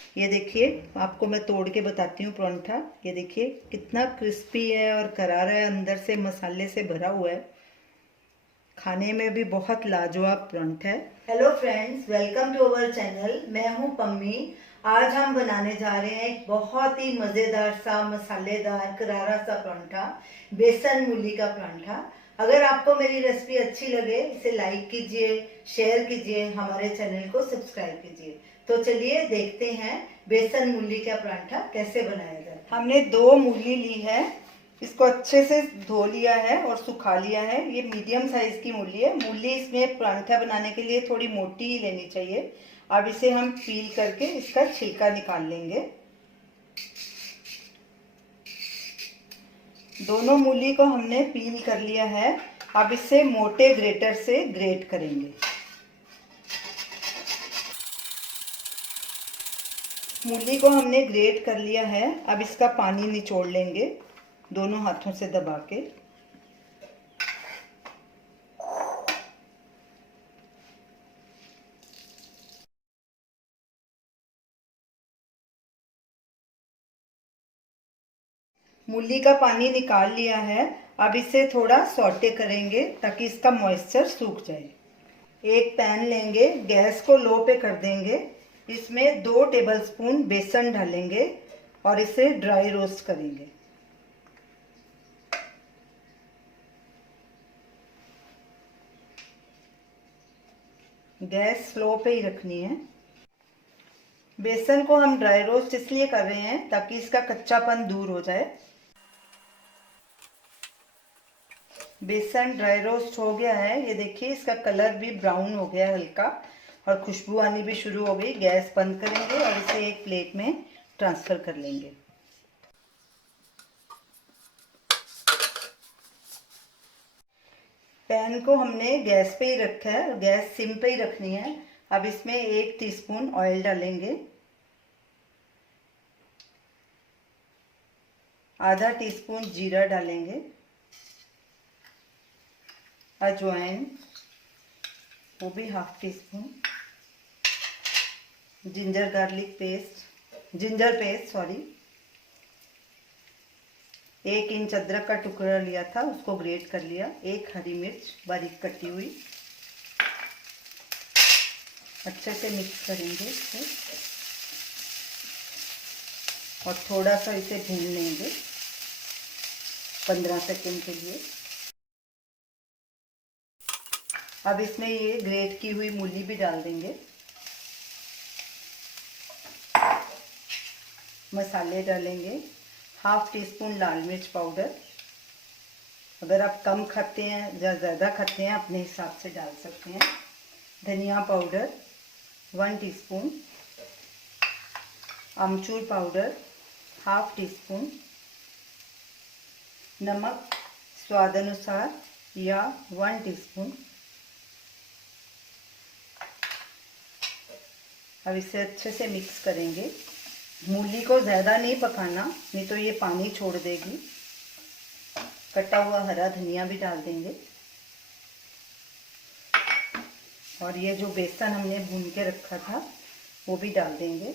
ये देखिए, आपको मैं तोड़ के बताती हूँ परांठा। ये देखिए कितना क्रिस्पी है और करारा है, अंदर से मसाले से भरा हुआ है। खाने में भी बहुत लाजवाब परांठा है। Hello friends, welcome to our channel. मैं हूँ पम्मी। आज हम बनाने जा रहे हैं एक बहुत ही मज़ेदार सा मसालेदार करारा सा परांठा, बेसन मूली का परांठा। अगर आपको मेरी रेसिपी अच्छी लगे इसे लाइक कीजिए, शेयर कीजिए, हमारे चैनल को सब्सक्राइब कीजिए। तो चलिए देखते हैं बेसन मूली का परांठा कैसे बनाया जाता है। हमने 2 मूली ली है, इसको अच्छे से धो लिया है और सुखा लिया है। ये मीडियम साइज की मूली है। मूली इसमें परांठा बनाने के लिए थोड़ी मोटी ही लेनी चाहिए। अब इसे हम पील करके इसका छिलका निकाल लेंगे। दोनों मूली को हमने पील कर लिया है। अब इसे मोटे ग्रेटर से ग्रेट करेंगे। मूली को हमने ग्रेट कर लिया है। अब इसका पानी निचोड़ लेंगे दोनों हाथों से दबा के। मूली का पानी निकाल लिया है। अब इसे थोड़ा सौटे करेंगे ताकि इसका मॉइस्चर सूख जाए। एक पैन लेंगे, गैस को लो पे कर देंगे। इसमें 2 टेबलस्पून बेसन डालेंगे और इसे ड्राई रोस्ट करेंगे। गैस स्लो पे ही रखनी है। बेसन को हम ड्राई रोस्ट इसलिए कर रहे हैं ताकि इसका कच्चापन दूर हो जाए। बेसन ड्राई रोस्ट हो गया है। ये देखिए इसका कलर भी ब्राउन हो गया है हल्का, और खुशबू आनी भी शुरू हो गई। गैस बंद करेंगे और इसे एक प्लेट में ट्रांसफ़र कर लेंगे। पैन को हमने गैस पे ही रखा है, गैस सिम पे ही रखनी है। अब इसमें 1 टीस्पून ऑयल डालेंगे, आधा टीस्पून जीरा डालेंगे, अजवाइन वो भी ½ teaspoon, ginger paste sorry, 1 inch अदरक का टुकड़ा लिया था उसको ग्रेट कर लिया, 1 हरी मिर्च बारीक कटी हुई। अच्छे से मिक्स करेंगे इसे और थोड़ा सा इसे भून लेंगे 15 सेकंड के लिए। अब इसमें ये ग्रेट की हुई मूली भी डाल देंगे। मसाले डालेंगे, ½ टीस्पून लाल मिर्च पाउडर। अगर आप कम खाते हैं या ज़्यादा खाते हैं अपने हिसाब से डाल सकते हैं। धनिया पाउडर 1 टीस्पून, अमचूर पाउडर ½ टीस्पून, नमक स्वाद अनुसार या 1 टीस्पून। अब इसे अच्छे से मिक्स करेंगे। मूली को ज़्यादा नहीं पकाना, नहीं तो ये पानी छोड़ देगी। कटा हुआ हरा धनिया भी डाल देंगे और ये जो बेसन हमने भून के रखा था वो भी डाल देंगे।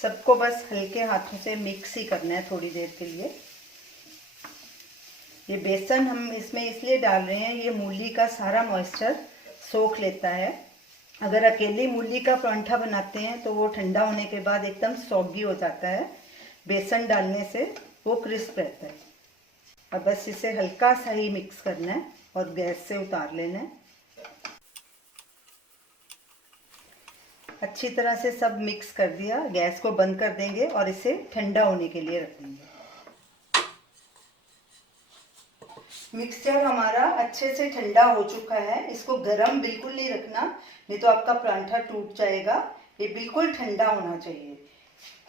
सबको बस हल्के हाथों से मिक्स ही करना है थोड़ी देर के लिए। ये बेसन हम इसमें इसलिए डाल रहे हैं, ये मूली का सारा मॉइस्चर सोख लेता है। अगर अकेली मूली का परांठा बनाते हैं तो वो ठंडा होने के बाद एकदम सॉगी हो जाता है। बेसन डालने से वो क्रिस्प रहता है। अब बस इसे हल्का सा ही मिक्स करना है और गैस से उतार लेना है। अच्छी तरह से सब मिक्स कर दिया, गैस को बंद कर देंगे और इसे ठंडा होने के लिए रख देंगे। मिक्सचर हमारा अच्छे से ठंडा हो चुका है। इसको गरम बिल्कुल नहीं रखना, नहीं तो आपका परांठा टूट जाएगा। ये बिल्कुल ठंडा होना चाहिए।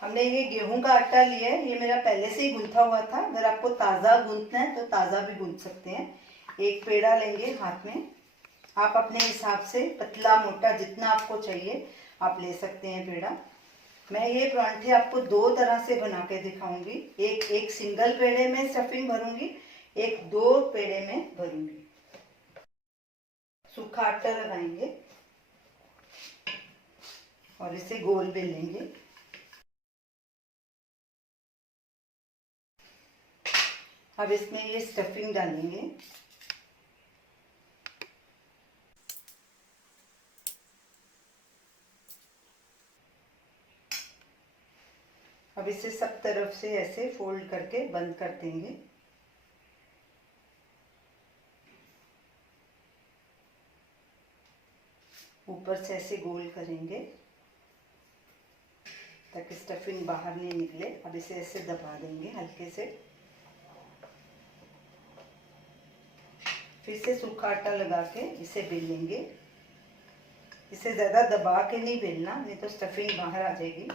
हमने ये गेहूं का आटा लिया है, ये मेरा पहले से ही गूंथा हुआ था। अगर आपको ताज़ा गूंथना है तो ताज़ा भी गूंथ सकते हैं। एक पेड़ा लेंगे हाथ में, आप अपने हिसाब से पतला मोटा जितना आपको चाहिए आप ले सकते हैं पेड़ा। मैं ये परांठे आपको 2 तरह से बना के दिखाऊंगी। एक सिंगल पेड़े में स्टफिंग भरूंगी, एक 2 पेड़े में भरूंगी। सूखा आटा लगाएंगे और इसे गोल बेलेंगे। अब इसमें ये स्टफिंग डालेंगे। अब इसे सब तरफ से ऐसे फोल्ड करके बंद कर देंगे। ऊपर से ऐसे गोल करेंगे ताकि स्टफिंग बाहर नहीं निकले। अब इसे ऐसे दबा देंगे हल्के से। फिर से सूखा आटा लगा के इसे बेल लेंगे। इसे ज़्यादा दबा के नहीं बेलना, नहीं तो स्टफिंग बाहर आ जाएगी।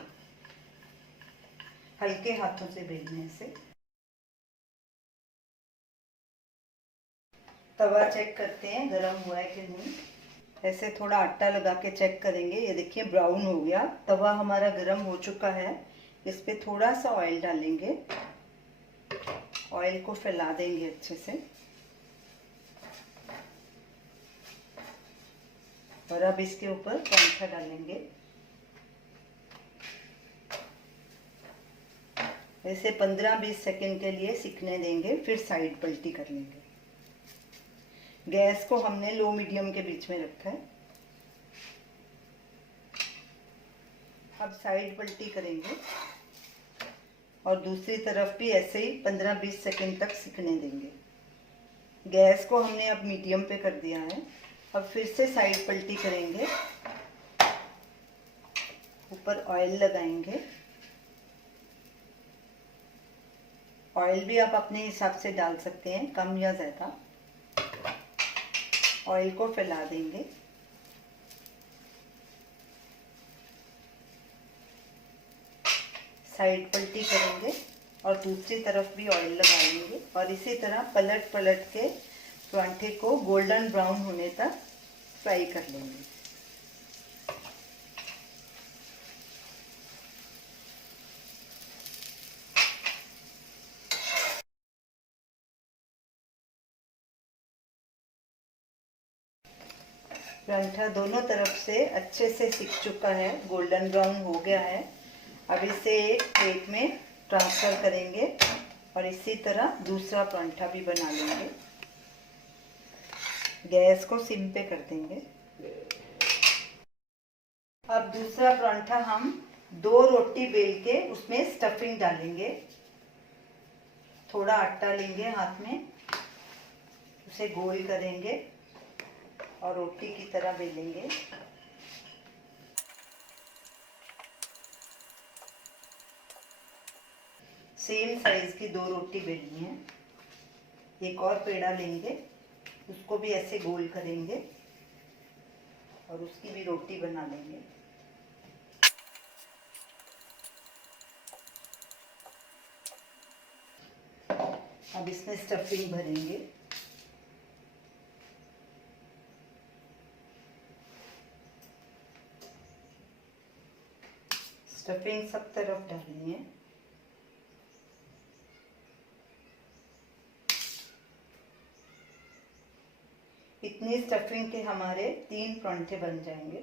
हल्के हाथों से बेलने से। तवा चेक करते हैं गरम हुआ है कि नहीं। ऐसे थोड़ा आटा लगा के चेक करेंगे। ये देखिए ब्राउन हो गया। तवा हमारा गरम हो चुका है। इस पे थोड़ा सा ऑयल डालेंगे। ऑयल को फैला देंगे अच्छे से। और अब इसके ऊपर पराठा डालेंगे। ऐसे 15-20 सेकंड के लिए सिकने देंगे, फिर साइड पलटी कर लेंगे। गैस को हमने लो मीडियम के बीच में रखा है। अब साइड पलटी करेंगे और दूसरी तरफ भी ऐसे ही 15-20 सेकंड तक सिकने देंगे। गैस को हमने अब मीडियम पे कर दिया है। अब फिर से साइड पलटी करेंगे। ऊपर ऑयल लगाएंगे। ऑयल भी आप अपने हिसाब से डाल सकते हैं, कम या ज़्यादा। ऑयल को फैला देंगे। साइड पलटी करेंगे और दूसरी तरफ भी ऑयल लगा लेंगे और इसी तरह पलट पलट के परांठे को गोल्डन ब्राउन होने तक फ्राई कर लेंगे। परांठा दोनों तरफ से अच्छे से सिक चुका है, गोल्डन ब्राउन हो गया है। अब इसे एक प्लेट में ट्रांसफ़र करेंगे और इसी तरह दूसरा परांठा भी बना लेंगे। गैस को सिम पे कर देंगे। अब दूसरा परांठा हम 2 रोटी बेल के उसमें स्टफिंग डालेंगे। थोड़ा आटा लेंगे हाथ में, उसे गोल करेंगे और रोटी की तरह बेलेंगे। सेम साइज की 2 रोटी बेलनी है। एक और पेड़ा लेंगे, उसको भी ऐसे गोल करेंगे और उसकी भी रोटी बना लेंगे। अब इसमें स्टफिंग भरेंगे। स्टफिंग सब तरफ डालनी है। इतनी स्टफिंग के हमारे 3 परांठे बन जाएंगे।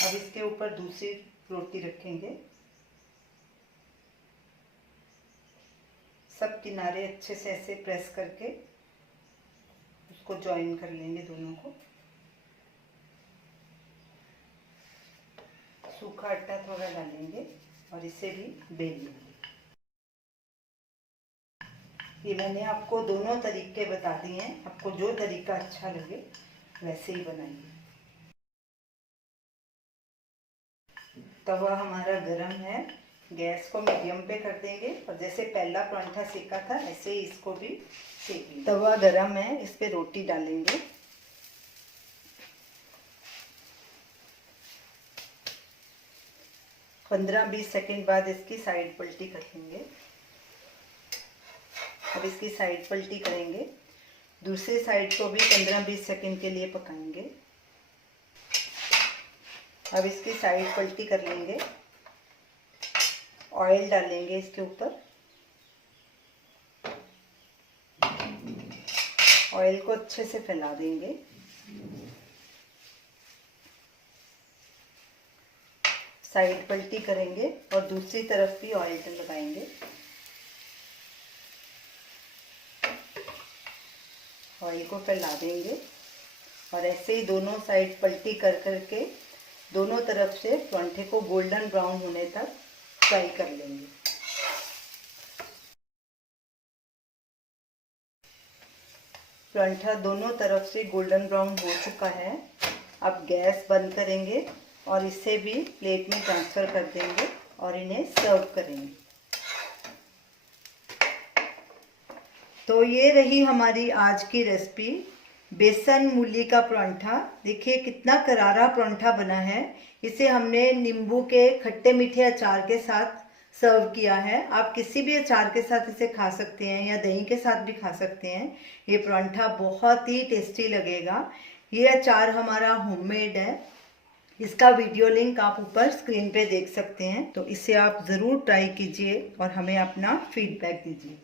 अब इसके ऊपर दूसरी रोटी रखेंगे। सब किनारे अच्छे से ऐसे प्रेस करके उसको जॉइन कर लेंगे दोनों को। सूखा आटा थोड़ा डालेंगे और इसे भी बेल लेंगे। ये मैंने आपको दोनों तरीके बता दिए हैं, आपको जो तरीका अच्छा लगे वैसे ही बनाइए। तवा हमारा गरम है, गैस को मीडियम पे कर देंगे और जैसे पहला परांठा सेका था ऐसे ही इसको भी सेकेंगे। तवा गरम है, इस पे रोटी डालेंगे। पंद्रह 20 सेकंड बाद इसकी साइड पलटी कर लेंगे। अब इसकी साइड पलटी करेंगे, दूसरी साइड को भी 15-20 सेकंड के लिए पकाएंगे। अब इसकी साइड पलटी कर लेंगे ऑयल डालेंगे इसके ऊपर। ऑयल को अच्छे से फैला देंगे। साइड पलटी करेंगे और दूसरी तरफ भी ऑयल लगाएंगे। ऑयल को फैला देंगे और ऐसे ही दोनों साइड पलटी कर करके दोनों तरफ से परांठे को गोल्डन ब्राउन होने तक फ्राई कर लेंगे। परांठा दोनों तरफ से गोल्डन ब्राउन हो चुका है। अब गैस बंद करेंगे और इसे भी प्लेट में ट्रांसफ़र कर देंगे और इन्हें सर्व करेंगे। तो ये रही हमारी आज की रेसिपी, बेसन मूली का परांठा। देखिए कितना करारा परांठा बना है। इसे हमने नींबू के खट्टे मीठे अचार के साथ सर्व किया है। आप किसी भी अचार के साथ इसे खा सकते हैं या दही के साथ भी खा सकते हैं। ये परांठा बहुत ही टेस्टी लगेगा। ये अचार हमारा होममेड है। इसका वीडियो लिंक आप ऊपर स्क्रीन पे देख सकते हैं। तो इसे आप ज़रूर ट्राई कीजिए और हमें अपना फीडबैक दीजिए।